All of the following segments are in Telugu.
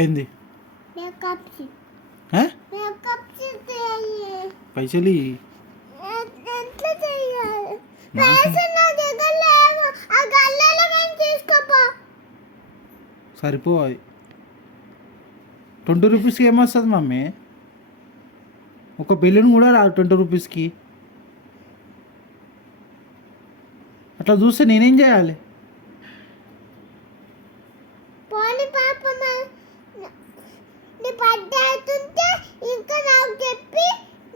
ఏంది మేకప్ ఆ? మేకప్ చేయాలి. పైసలు ఎట్లా చేయాలి? పైసలు నా దగ్గర లేవు. ఆ గల్లలో నేను తీసుకోపో. సరిపో అది 20 రూపీస్కి ఏమొస్తుంది మమ్మీ? ఒక బెలూన్ కూడా రాదు 20 రూపీస్కి. అట్లా చూస్తే నేనేం చేయాలి? పోనీ పాప నీ బర్త్డే అవుతుంటే ఇంకా నాకు చెప్పి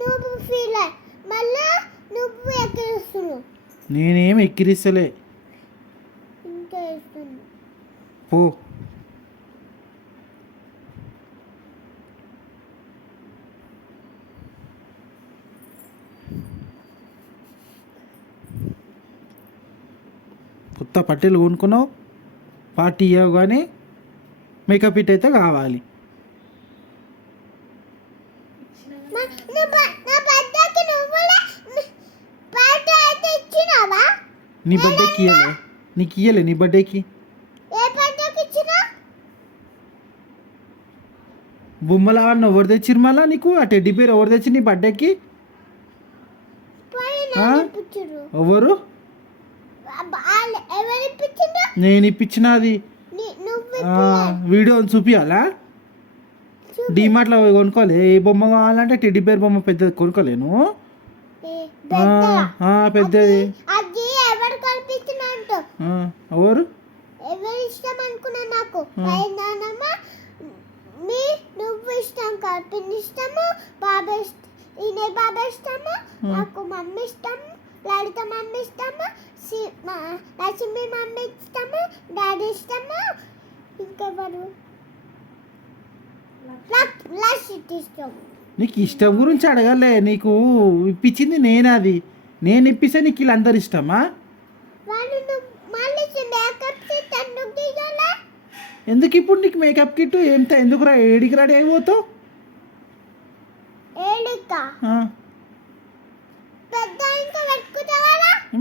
నువ్వు ఫీల్ అయ్యి మళ్ళా నువ్వు ఎక్కిరిస్తున్నావు. నేనేం ఎక్కిరిస్తలే. ఇంకా ఇస్తున్నావు. పో. కొత్త పట్టెలు కొనుక్కున్నావు, పార్టీ ఇవ్వవు కానీ మేకప్ కిట్ అయితే కావాలి. నా బర్త్డేకి నువ్వు బర్త్డే అయితే ఇచ్చినావా? నీ బర్త్డేకి ఇయ్యలే, నీకు ఇయ్యలే నీ బర్త్డేకి. ఏ బర్త్డేకి ఇచ్చినా? బొమ్మలు అవన్నీ ఎవరు తెచ్చిరు మళ్ళా నీకు? ఆ టెడ్డీ పేరు ఎవరు తెచ్చి నీ బర్త్డేకి? ఎవరు? ఎవరు ఇప్పించిండ్రు? నేను ఇప్పించినది. వీడియో చూపియాలా? డీమార్ట్లో కొనుక్కోలే. ఏ బొమ్మ కావాలంటే టెడ్డీ పేరు బొమ్మ పెద్దది కొనుక్కోలేను. పెద్దది. అది ఎవరు కనిపించినట్టు? ఎవరు? ఎవరు ఇష్టం అనుకున్నా నాకు. నాన్నమ్మ నువ్వు ఇష్టం, పిన్ని ఇష్టము, బాబా ఇష్టం, ఈయన బాబా ఇష్టము, నాకు మమ్మీ ఇష్టము, లలిత మమ్మీ ఇష్టము, లక్ష్మి మమ్మీ ఇష్టము, డాడీ ఇష్టము, ఇంకెవరు లక్షిత్ ఇష్టం. నీకు ఇష్టం గురించి అడగలే, నీకు ఇప్పించింది నేను. అది నేను ఇప్పిస్తే నీకు వీళ్ళందరు ఇష్టమా? ఎందుకు ఇప్పుడు నీకు మేకప్ కిట్ ఎంత? ఎందుకు రా ఏడికి రెడీ అయిపోతావు?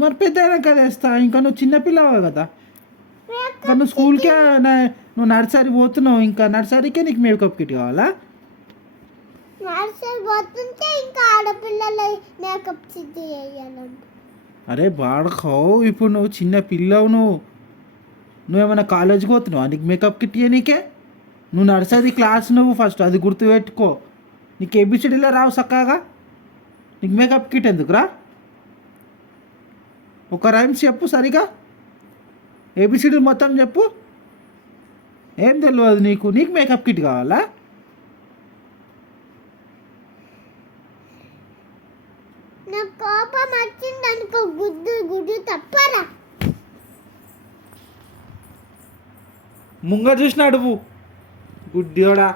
మరి పెద్ద కదా వేస్తా. ఇంకా నువ్వు చిన్నపిల్లవా కదా. ఇంకా నువ్వు స్కూల్కే, నువ్వు నర్సరీ పోతున్నావు, ఇంకా నర్సరీకే నీకు మేకప్ కిట్ కావాలా? నర్సరీ పోతుంటే ఇంకా ఆడపిల్లలు మేకప్ చేయాలంట. అరే బాడకావు, ఇప్పుడు నువ్వు చిన్న పిల్లవు. నువ్వేమైనా కాలేజీకి పోతున్నావా నీకు మేకప్ కిట్ నీకే? నువ్వు నర్సరీ క్లాస్, నువ్వు ఫస్ట్ అది గుర్తుపెట్టుకో. నీకు ఏబిసిడీలో రావు చక్కగా, నీకు మేకప్ కిట్ ఎందుకురా? ఒక రైమ్స్ చెప్పు సరిగా, ఏబిసిడీ మొత్తం చెప్పు. ఏం తెలియదు నీకు, నీకు మేకప్ కిట్ కావాలా? నాకు కోపం వచ్చింది అనుకో, గుద్దు గుద్దు తప్పరా. ముంగ చూసినాడు గుడ్డియోడా.